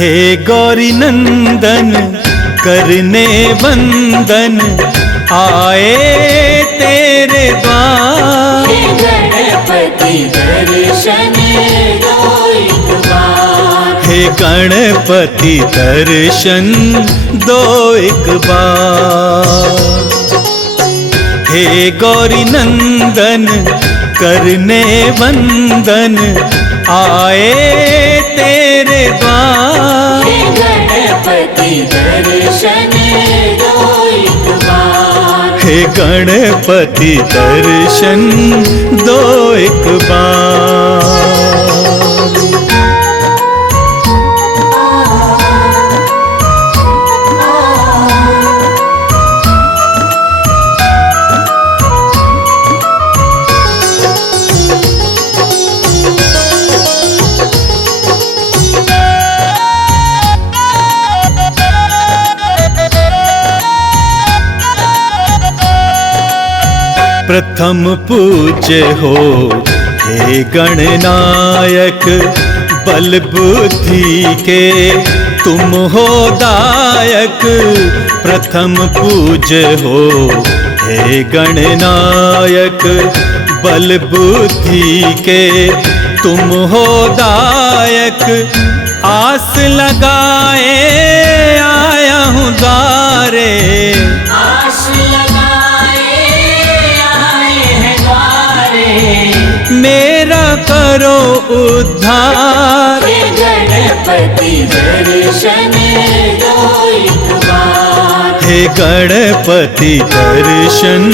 हे गौरी नंदन करने वंदन आए तेरे द्वार। हे गणपति दर्शन दो एक बार। हे गणपति दर्शन दो एक बार। हे गौरी नंदन करने वंदन आए तेरे द्वार। हे गणपति दर्शन दो एक बार। हे गणपति दर्शन दो एक बार। प्रथम पूज्य हो हे गणनायक, बल बुद्धि के तुम हो दायक। प्रथम पूज्य हो हे गणनायक, बल बुद्धि के तुम हो दायक। आस लगाए आया हूँ द्वारे, आस मेरा करो उद्धार। हे गणपति दर्शन दो एक बार। हे गणपति दर्शन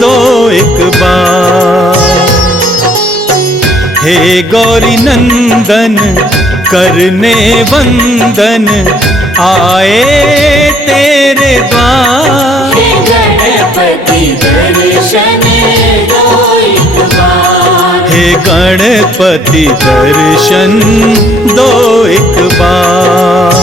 दो एक बार। हे गौरी नंदन करने वंदन आए तेरे द्वार। हे गणपति दर्शन दो एक बार। हे गणपति दर्शन दो एक बार।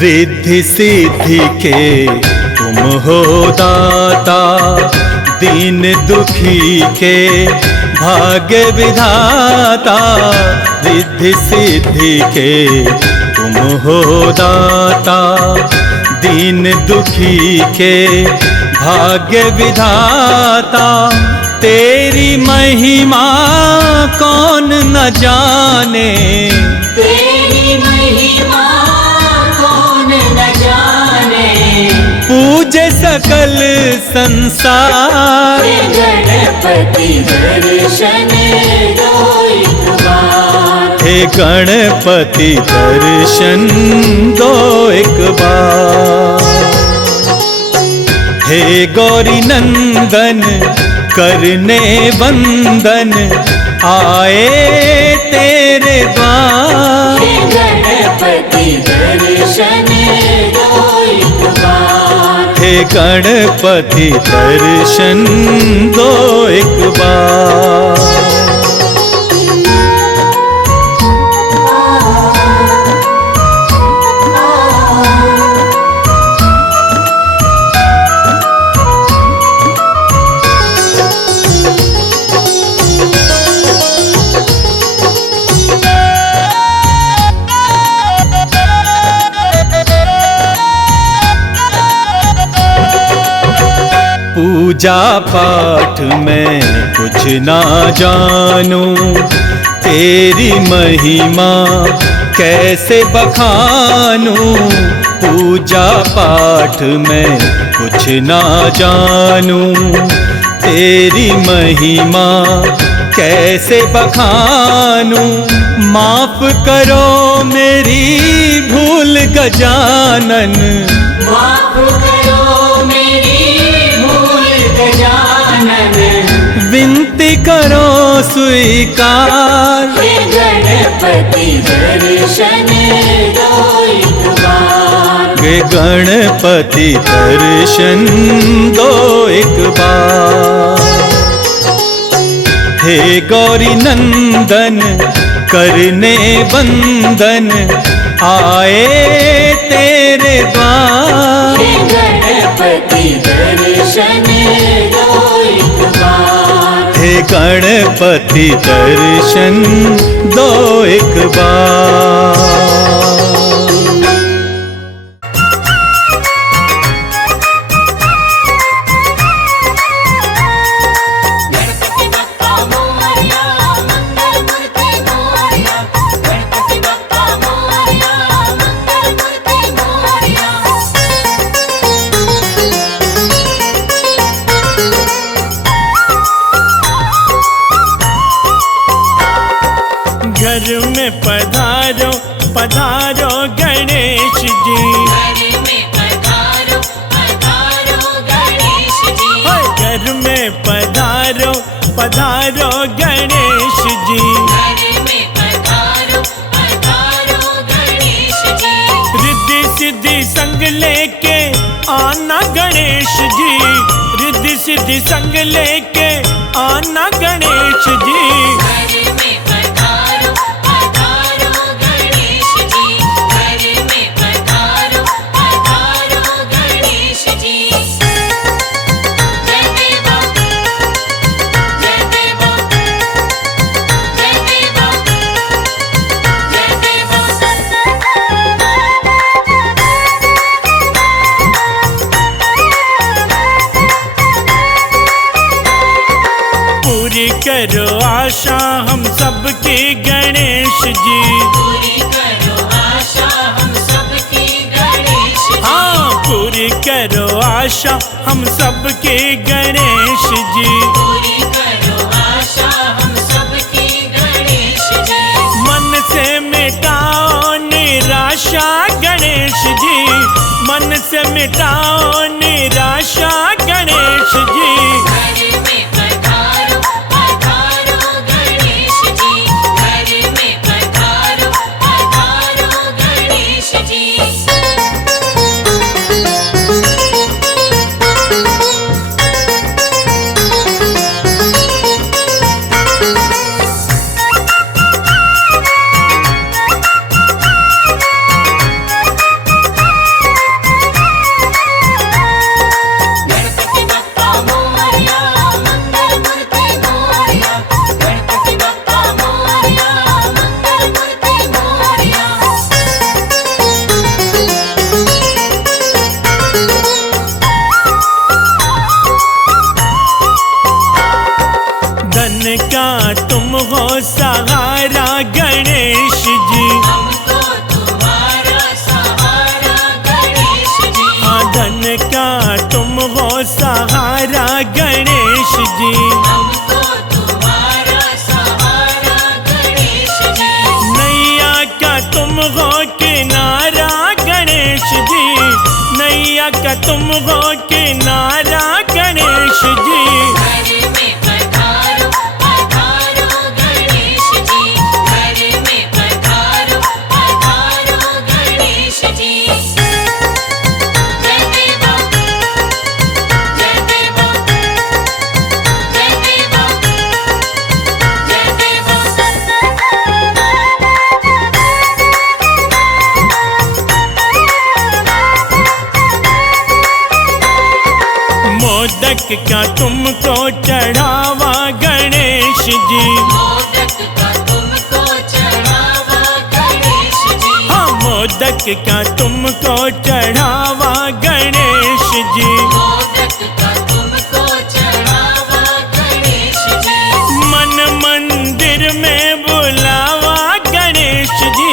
रिद्धि सिद्धि के तुम हो दाता, दीन दुखी के भाग्य विधाता। रिद्धि सिद्धि के तुम हो दाता, दीन दुखी के भाग्य विधाता। तेरी महिमा कौन न जाने, तेरी महिमा कौन न जाने। पूजे सकल संसार। हे गणपति दर्शन दो एक बार। हे गणपति दर्शन दो एक बार। हे गौरी नंदन करने वंदन आए तेरे द्वार। हे गणपति दर्शन दो एक बार। हे गणपति दर्शन दो एक बार। पूजा पाठ में कुछ ना जानूं, तेरी महिमा कैसे बखानूं। पूजा पाठ में कुछ ना जानूं, तेरी महिमा कैसे बखानूं। माफ करो मेरी भूल गजानन, माफ करो मेरी भूल गजानन। विनती करो स्वीकार। हे गणपति दर्शन दो एक बार। हे गणपति दर्शन दो एक बार। हे गौरी नंदन करने बंदन आए तेरे द्वार। हे गणपति दर्शन दो एक बार। हे गणपति दर्शन दो एक बार। घर में पधारो पधारो गणेश जी। घर में पधारो पधारो गणेश जी। घर में पधारो पधारो गणेश जी। घर में पधारो पधारो गणेश जी। रिद्धि सिद्धि संग लेके आना गणेश जी। रिद्धि सिद्धि संग लेके आना गणेश जी। घर में पधारो पधारो गणेश जी। घर में पधारो पधारो गणेश जी। जय देवा जय देवा जय देवा जय देवा। पूरी करो आशा हम सबकी गणेश जी। पूरी करो आशा हम सबकी गणेश जी। हाँ पूरी करो आशा हम सबके गणेश जी। पूरी करो आशा हम सबकी गणेश जी। मन से मिटाओ निराशा गणेश जी। मन से मिटाओ निराशा गणेश जी। घर में पधारो पधारो गणेश जी। घर में पधारो पधारो गणेश जी। गणपति बप्पा मोरया मंगल मूर्ति मोरया। गणपति बप्पा मोरया मंगल मूर्ति मोरया। धन का तुम हो सहारा गणेश जी। हमको तुम्हारा सहारा गणेश जी। हाँ धन का तुम हो सहारा गणेश जी। हमको तुम्हारा सहारा गणेश जी। नैया का तुम हो किनारा गणेश जी। नैया का तुम हो किनारा गणेश जी। घर में पधारो पधारो गणेश जी। घर में पधारो पधारो गणेश जी। जय देवा जय देवा जय देवा जय देवा। मोदक का तुमको चढ़ावा गणेश जी। मोदक का तुमको चढ़ावा गणेश जी। हाँ मोदक का तुमको चढ़ावा गणेश जी। मोदक का तुमको चढ़ावा गणेश जी। मन मंदिर में बुलावा गणेश जी।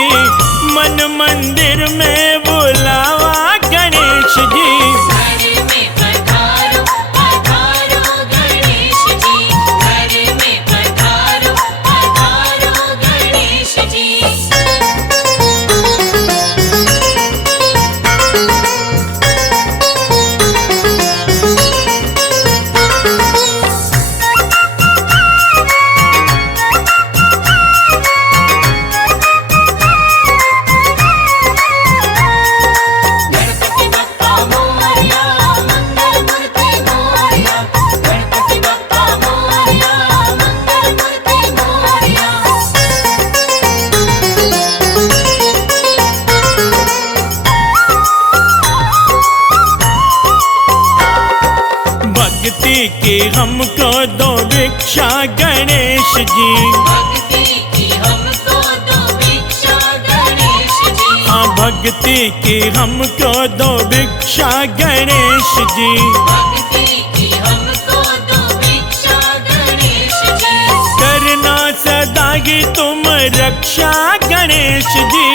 मन मंदिर में बुलावा गणेश जी। घर में पधारो पधारो गणेश जी। घर में पधारो पधारो गणेश जी। की हमको दो भिक्षा गणेश जी। भक्ति की हमको दो भिक्षा गणेश जी। हाँ भक्ति की हमको दो भिक्षा गणेश जी। भक्ति की हमको दो भिक्षा गणेश जी। करना सदा की तुम रक्षा गणेश जी।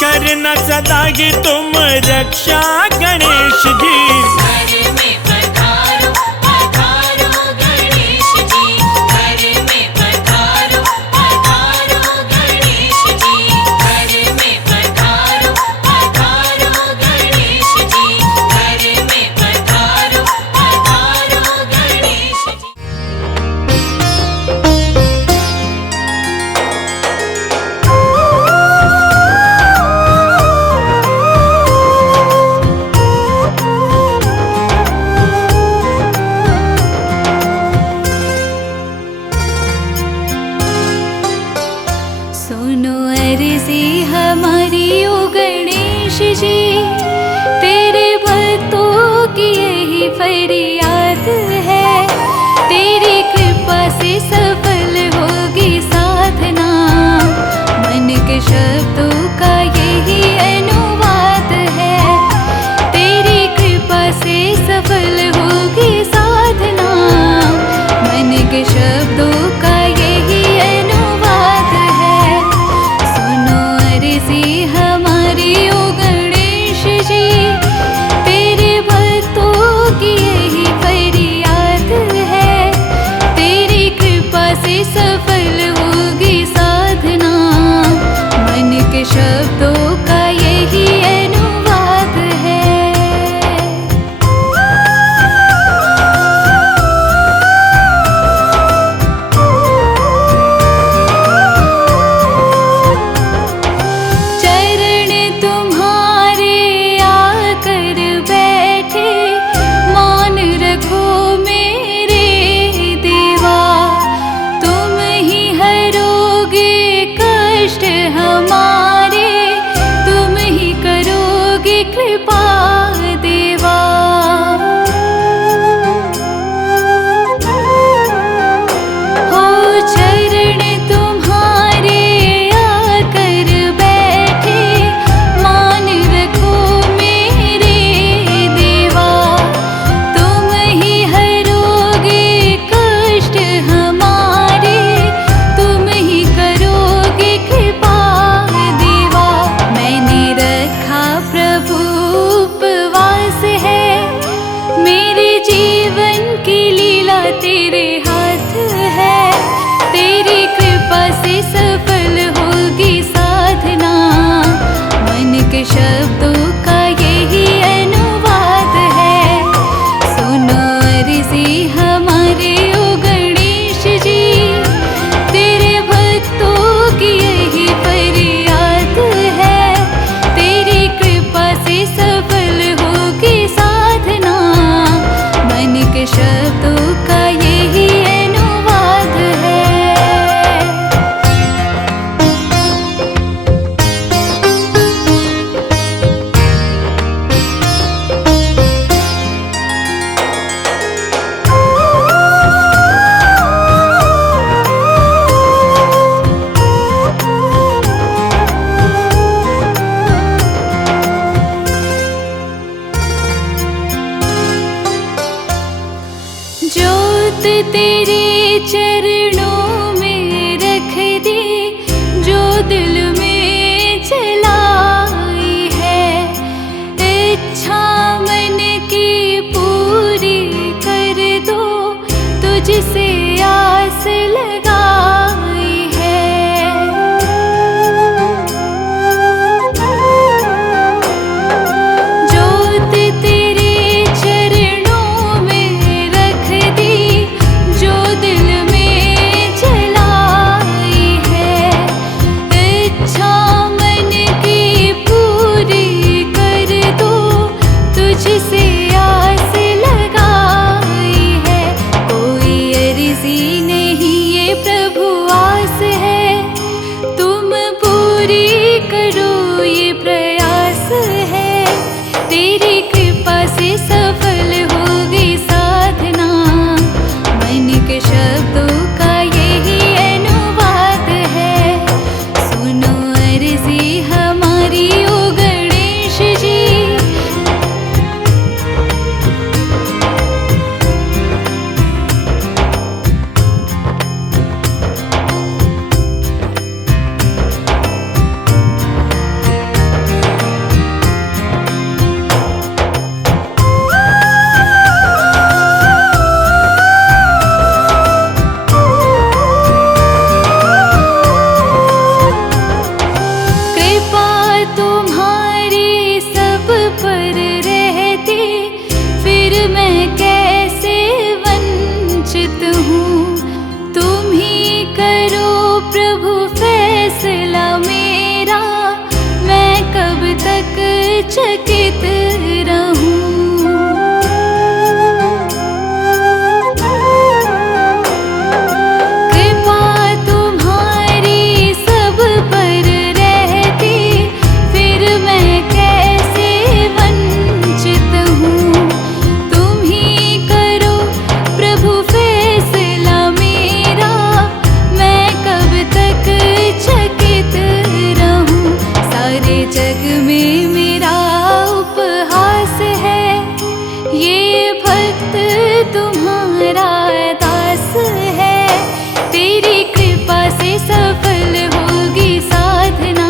करना सदा की तुम रक्षा गणेश जी। घर में पधारो पधारो गणेश जी। घर में पधारो पधारो गणेश जी। घर में पधारो पधारो गणेश जी। घर में पधारो पधारो गणेश जी। सुनो अर्जी हमारी ओ गणेश जी, तेरे भक्तों की यही फरियाद है। तेरी कृपा से सफल होगी साधना, मन के शब्दों का यही अनुवाद है। तेरी कृपा से सफल होगी साधना, मन के शब्दों का यही अनुवाद है। सुनो अर्जी हमारी ओ गणेश जी, तेरे भक्तों की यही फरियाद है। तेरी कृपा से सफल होगी साधना, मन के शब्दों का यही अनुवाद है। चरण तुम्हारे आकर बैठे, मौन रखो मेरे देवा। तुम ही हरोगे कष्ट हमारे, तुम ही करोगे कृपा देवा। हो चरण तुम्हारे आकर बैठे, मान रखो मेरे देवा। तुम ही हरोगे कष्ट हमारे, तुम ही करोगे कृपा देवा। मैंने रखा प्रभु उपवास है, मेरे जीवन की लीला तेरे हाथ है। तेरी कृपा से सफल होगी साधना, मन के शब्दों का यही अनुवाद है। सुनो अर्जी हमारे ओ गणेश जी, तेरे भक्तों की यही फरियाद है। तेरी कृपा से सफल होगी साधना, मन के शब्दों का यही अनुवाद है। जोत तेरे चरणों में रख दी, जो दिल में जलाई है। इच्छा मन की पूरी कर दो, तुझसे आस लगाई है। जोत तेरे चरणों में रख दी, जो दिल में जलाई है। इच्छा मन की पूरी कर दो, तुझसे आस लगाई है। कोई अर्जी नहीं ये चकित रहूं। कृपा तुम्हारी सब पर रहती, फिर मैं कैसे वंचित हूँ। तुम ही करो प्रभु फैसला मेरा, मैं कब तक चकित रहूं। सारे जग में मेरा उपहास है, ये भक्त तुम्हारा दास है। तेरी कृपा से सफल होगी साधना,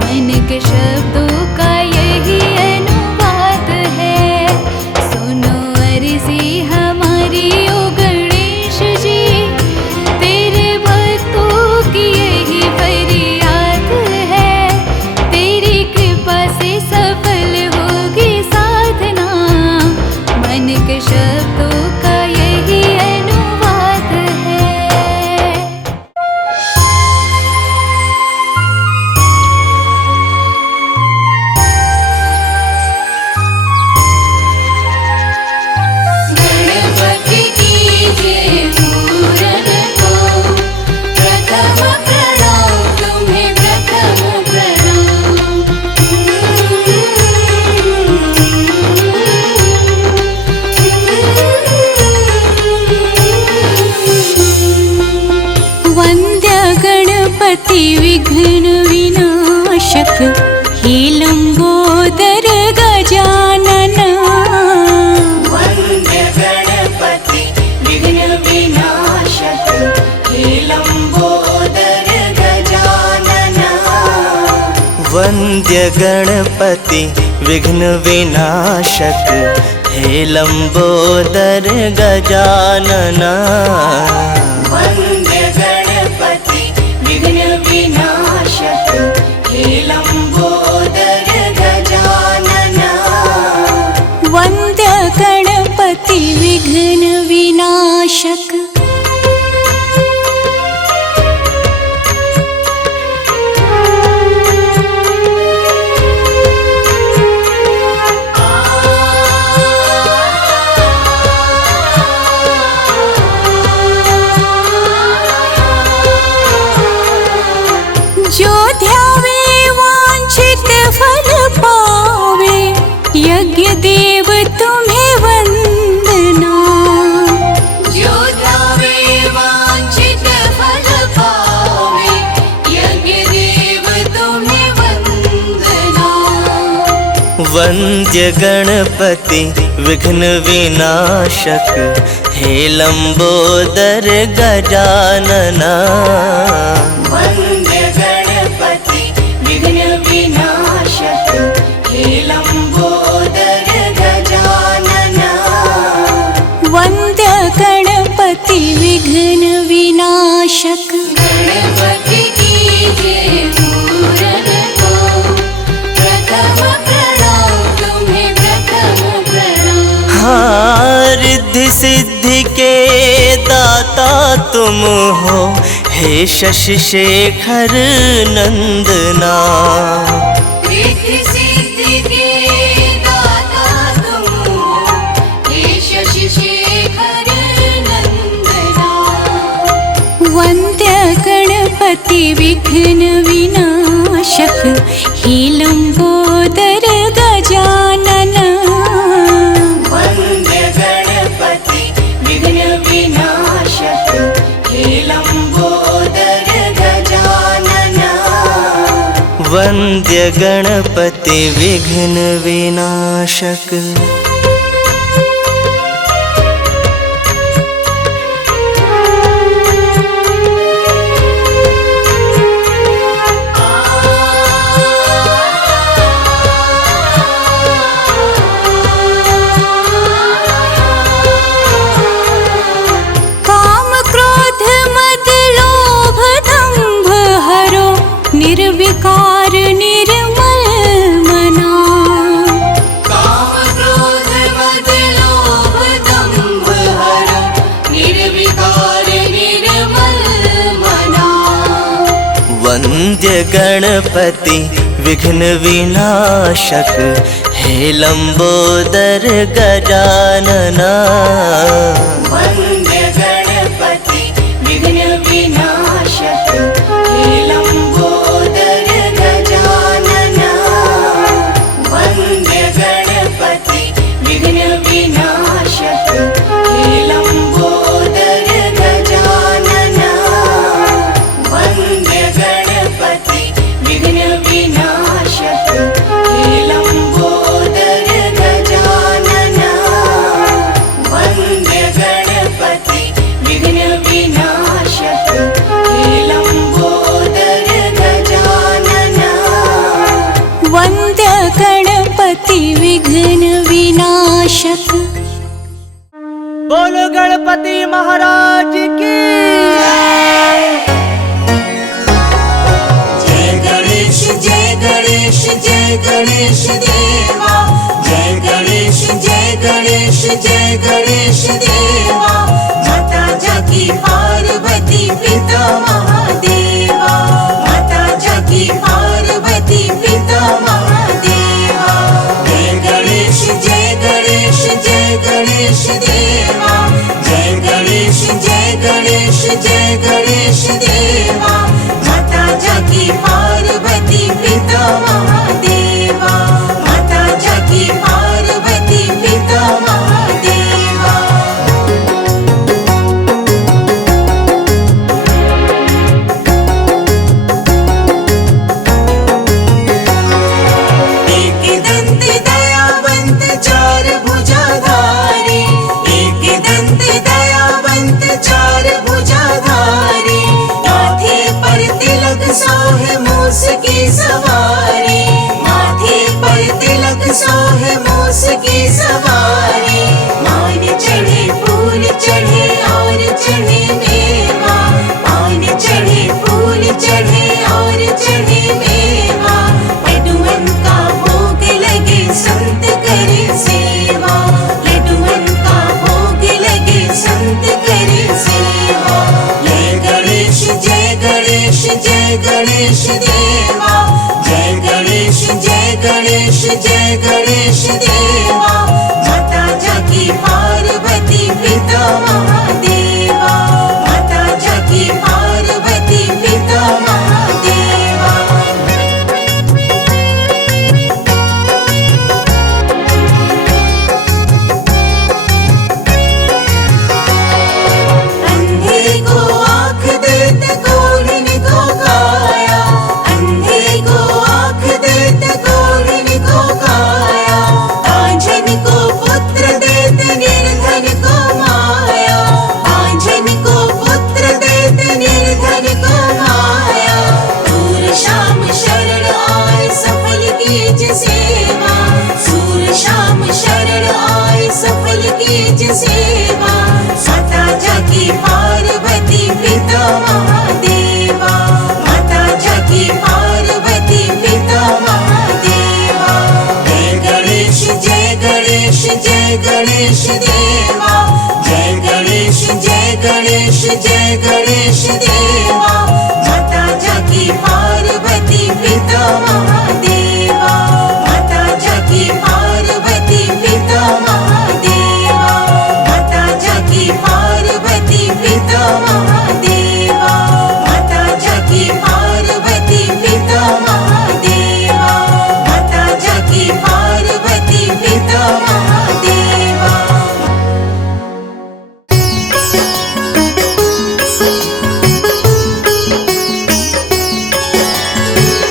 मन के शब्दों का यही अनुवाद है। सुनो अर्जी हमारी ओ गणेश जी, तेरे भक्तों की यही फरियाद है। तेरी कृपा से सफल होगी साधना, मन के शब्दों का यही अनुवाद है। गणपति कीजिए पूरन को, प्रथम प्रणाम तुम्हें प्रथम प्रणाम। वंद्य गणपति विघ्न विनाशक, हे लंबोदर गजानन। वंद्य गणपति विघ्न विनाशक, हे लंबोदर गजानन। वंद्य गणपति विघ्न विनाशक, हे लंबोदर गजानना। वंद्य गणपति विघ्न विनाशक, हे लंबोदर गजानन। वंद्य गणपति विघ्न विनाशक। जो ध्यावे वांछित फल पावे, यज्ञ देव तुम्हें वंदना। जो ध्यावे वांछित फल पावे, यज्ञ देव तुम्हें वंदना। वंद्य गणपति विघ्न विनाशक, हे लंबोदर गजानना। वंद्य गणपति विघ्न विनाशक, हे लंबोदर गजानन। वंद्य गणपति विघ्न विनाशक। गणपति कीजिए पूरन को, प्रथम प्रणाम तुम्हें प्रथम प्रणाम। हाँ, रिद्धि सिद्धि के दाता तुम हो, हे शशि शेखर नंदना। रिद्धि सिद्धि के दाता तुम हो, हे शशि शेखर नंदना। वंद्य गणपति विघ्न विनाशक, हे लंबोदर गजानन। वंद्य गणपति विघ्न विनाशक, हे लंबोदर गजानन। वंद्य गणपति विघ्न विनाशक। काम क्रोध मद लोभ दंभ हरो, निर्विकार निर्मल मना। काम क्रोध मद लोभ दंभ हरो, निर्विकार निर्मल मना। वंद्य गणपति विघ्न विनाशक हे लंबोदर गजानना। वंदे गणपति विघ्न विनाशक हे लंबोदर गजानना। वंदे गणपति विघ्न विनाशक हे लंबोदर गजानना। वंदे गणपति विघ्न विनाशक हे लंबोदर गजानना। वंदे गणपति विघ्न विनाशक हे लंबोदर गजानना। वंद्य गणपति विघ्न विनाशक। बोलो गणपति महाराज की। जय गणेश जय गणेश जय गणेश देवा। जय गणेश जय गणेश जय गणेश देवा। माता जाकी पार्वती पिता महादेवा। माता जाकी पार्वती पिता महादेवा। जय गणेश जय गणेश जय गणेश देवा। जय गणेश जय गणेश जय गणेश देवा। माता जाकी पार्वती पिता महादेवा। माता जाकी पार्वती पिता महादेवा। एक दंत दयावंत चार भुजाधारी। एक दंत दयावंत चार भुजाधारी। माथे पर तिलक सोहे मूस की सवारी। माथे पर तिलक सोहे मूस की सवारी। मान चढ़े फूल चढ़े और चढ़े मेवा। मान चढ़े फूल चढ़े और चढ़े मेवा। लड्डुअन का भोग लगे संत करे सेवा। लड्डुअन का भोग लगे संत करे सेवा। जय गणेश जय गणेश जय गणेश देवा। जय गणेश जय गणेश जय गणेश देवा। माता जाकी पार्वती पिता महादेवा। माता जाकी पार्वती पिता महादेवा। अंधे को आँख देत कोढ़िन को काया। अंधे को आँख देत कोढ़िन को काया। आंझन को पुत्र देत निर्धन को माया। आंझन को पुत्र देत निर्धन को माया। सूर शाम शरण आए सफल कीज सेवा। सूर शाम शरण आए सफल कीज सेवा। माता जाकी पार्वती पिता महादेवा। माता जाकी पार्वती पिता महादेवा। जय गणेश जय गणेश जय गणेश देवा। जय गणेश जय गणेश जय गणेश देवा। माता जाकी पार्वती पिता महादेवा। माता जाकी पार्वती पिता महादेवा। माता जाकी पार्वती पिता महादेवा। माता जाकी पार्वती पिता महादेवा। माता जाकी पार्वती पिता महादेवा।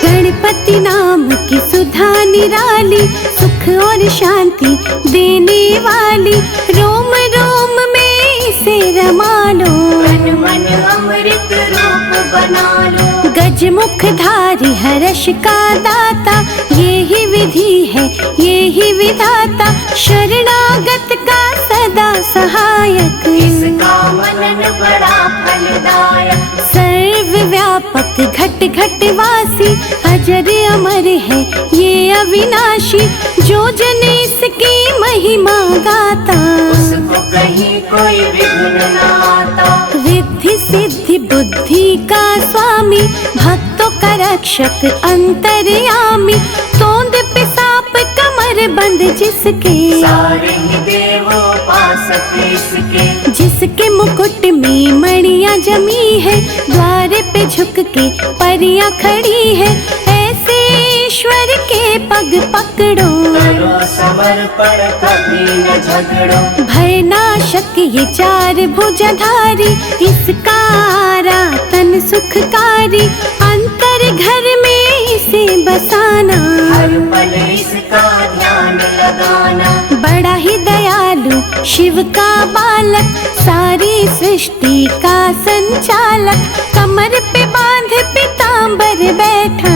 गणपति नाम की सुधा निराली। सुख और शांति देने वाली। रोम रोम में इसे रमा लो। मन मन अमृत रूप बना लो। गज मुखधारी हर्ष का दाता। ये ही विधि है ये ही विधाता। शरणागत का सदा सहायक। इसका मनन बड़ा फलदायक। सर्वव्यापक घट घट वासी। अजर अमर है ये अविनाशी। जो जन इसकी महिमा गाता। उसको कहीं कोई विघ्न न आता। रिद्धि सिद्धि बुद्धि का स्वामी। भक्तों का रक्षक अंतर्यामी, तोंद पे सांप कमर बंद जिसके, सारे ही देवों पास इसके। जिसके मुकुट में मणियां जमी है, द्वार पे झुक के परियां खड़ी है, ऐसे ईश्वर के पग पकड़ो, करो समर्पण कभी न झगड़ो। भय नाशक ये चार भुजधारी, इसका आराधन सुखकारी, अंतर घर में इसे बसाना, हर पल इसका ध्यान लगाना। बड़ा ही दयालु शिव का बालक, सारी सृष्टि का संचालक, कमर पे बांध पीतांबर बैठा,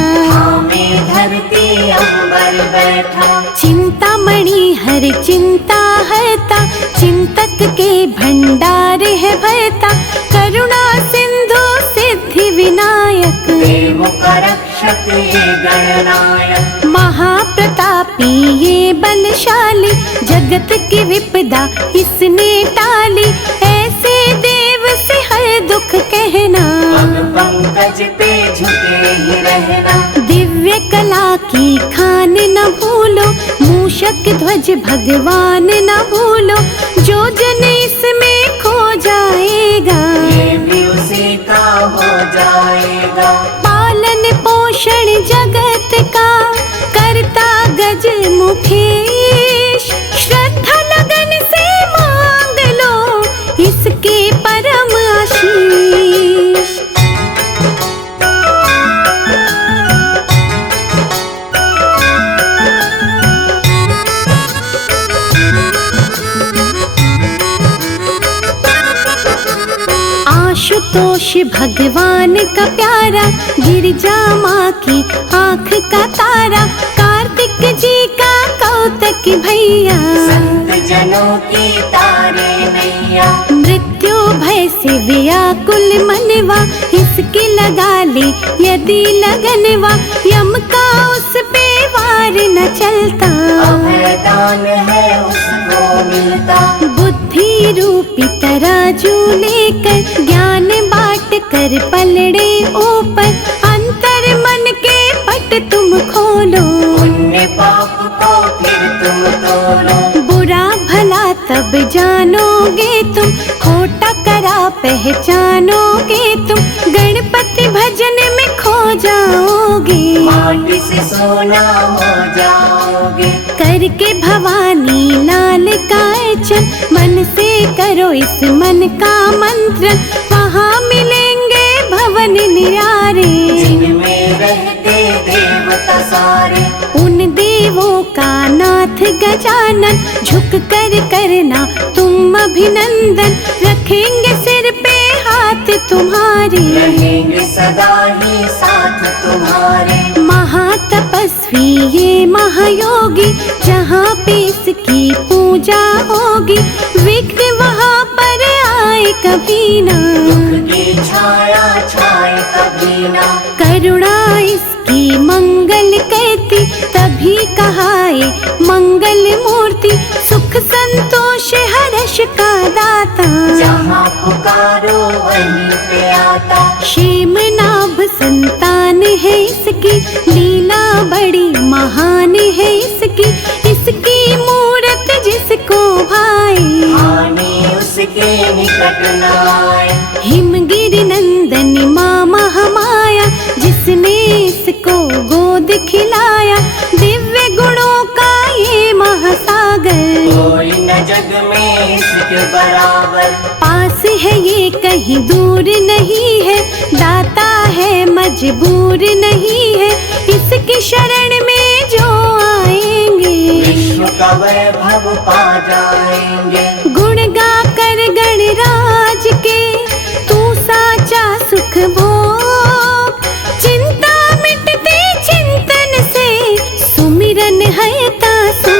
में धरती अंबर बैठा। चिंतामणि हर चिंता हरता, चिंतक के भंडार है भरता, करुणा सिंधु सिद्धि विनायक, देवों का रक्षक ये गणनायक। महाप्रतापी ये बलशाली, जगत की विपदा इसने टाली, ऐसे देव से हर दुख कहना, पग पंकज पे झुके ही रहना। दिव्य कला की खान न भूलो, मूषक ध्वज भगवान न भूलो, जो जन इसमें खो जाएगा, ये भी उसी का हो जाएगा। पालन पोषण जगत का करता गज मुखेश, श्रद्धा लगन से मांग लो इसके परम आशीष। आशुतोष भगवान का प्यारा, गिरिजा माँ की आँख का तारा, कार्तिक जी का कौतक भैया, संत जनों की तारे नैया। मृत्यु भय से व्याकुल मनवा, इसकी लगा ले यदि लगनवा, यम का उस पे वार न चलता, अभयदान है उसको मिलता। बुद्धि रूपी तराजू लेकर, ज्ञान बांट कर पलड़े ऊपर, अंतर मन के पट तुम खोलो, पुण्य पाप को फिर तुम तोलो। बुरा भला तब जानोगे तुम, खोटा करा पहचानोगे तुम, गणपति भजन में खो जाओगे, माटी से सोना हो जाओगे। करके भवानी लाल का अर्चन, मन से करो इस मन का मंत्र, वहाँ मिलेंगे भवन निरारे, जिनमें रहते देवता सारे। उन देवों का नाथ गजानन, झुक कर करना तुम अभिनंदन, रखेंगे सिर पे हाथ तुम्हारे, रहेंगे सदा ही साथ तुम्हारे। महातपस्वी ये महायोगी, जहाँ पे इसकी पूजा होगी, विघ्न वहाँ पर आए कभी ना, दुख की छाया छाए कभी ना। करुणा इसकी मंगल कहती, तभी कहाए मंगल मूर्ति, सुख संतोष हर्ष का दाता, जहाँ पुकारो वहीं पे आता। क्षेम नाभ संतान है इसकी, लीला बड़ी महान है इसकी, इसकी मूरत जिसको भाए, हानि उसके निकट न आए। हिमगिरि नंदन माँ महामाया, जिसने इसको गोद खिलाया, दिव्य गुणों का ये महासागर, कोई न जग में इसके बराबर। पास है ये कहीं दूर नहीं है, दाता है मजबूर नहीं है, इसकी शरण में जो आएंगे, विश्व का वैभव पा जाएंगे। गुण गा कर गणराज के, तू साचा सुख भोग, चिंता मिटती चिंतन से, सुमिरन है तासु।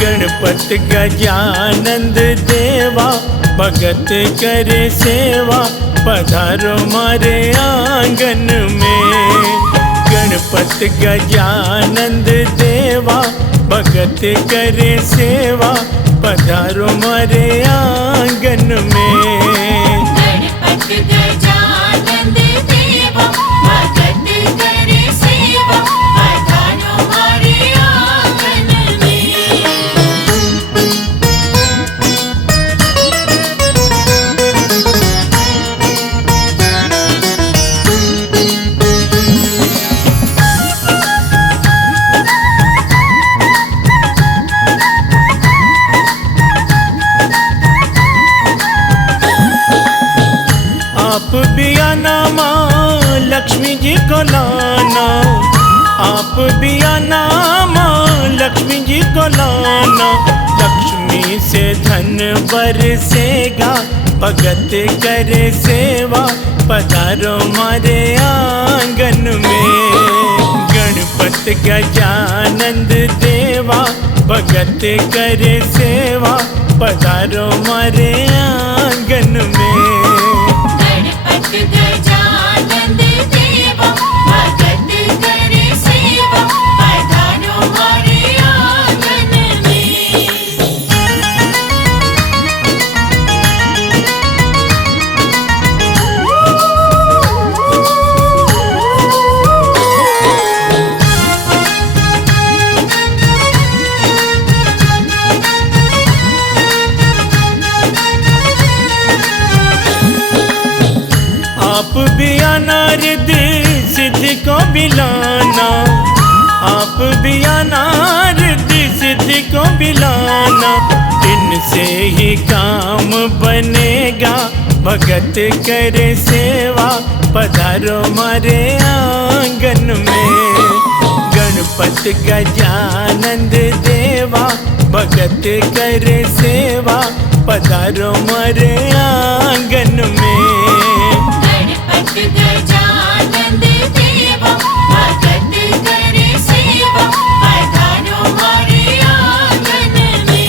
गणपत गजानंद देवा, भगत करे सेवा, पधारो मारे आंगन में। गणपत गजानंद देवा, भगत करे सेवा, पधारो मारे आंगन आंगन में। गणपति गजानन देवा भगत करे सेवा पधारो हमारे आंगन में। आप भी आना माँ लक्ष्मी जी को लाना, आप भी आना माँ लक्ष्मी जी को लाना। लक्ष्मी से धन बरसेगा भगत करे सेवा पधारो हमारे आंगन में। गणपति गजानन देवा भगत करे सेवा पधारो हमारे आंगन में। गणपति गजानन देवा भगत करे सेवा पधारो हमारे आंगन में। आप भी आना रिद्धि सिद्धि को भी लाना, आप भी आना रिद्धि सिद्धि को भी लाना। इनसे ही काम बनेगा भगत करे सेवा पधारो हमारे आंगन में। गणपति गजानन देवा भगत करे सेवा पधारो हमारे आंगन में। गणपति गजानन देवा भगत करे सेवा पधारो हमारे आंगन में।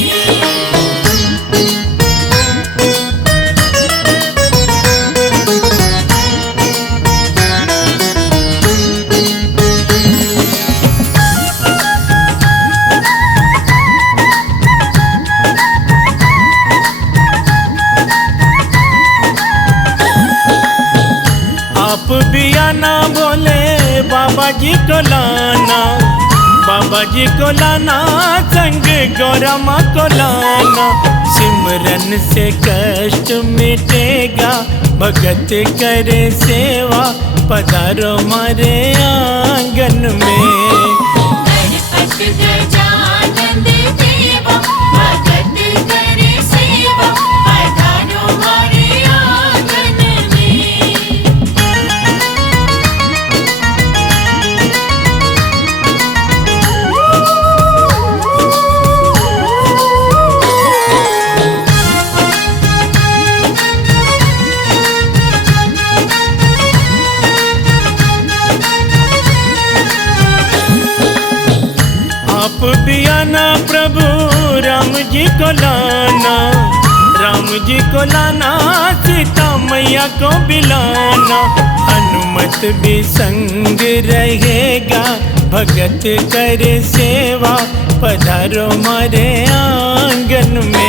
आप भी आना बोले बाबा जी को लाना, बाबा जी को लाना संग गौरा माँ को लाना। सिमरन से कष्ट मिटेगा भगत करे सेवा पधारो हमारे आंगन में। गणपति गजानन देवा भगत करे सेवा पधारो हमारे आंगन में। आप भी आना प्रभु राम जी को लाना, राम जी को लाना सीता मैया को भी लाना। हनुमत भी संग रहेगा भगत करे सेवा पधारो हमारे आंगन में।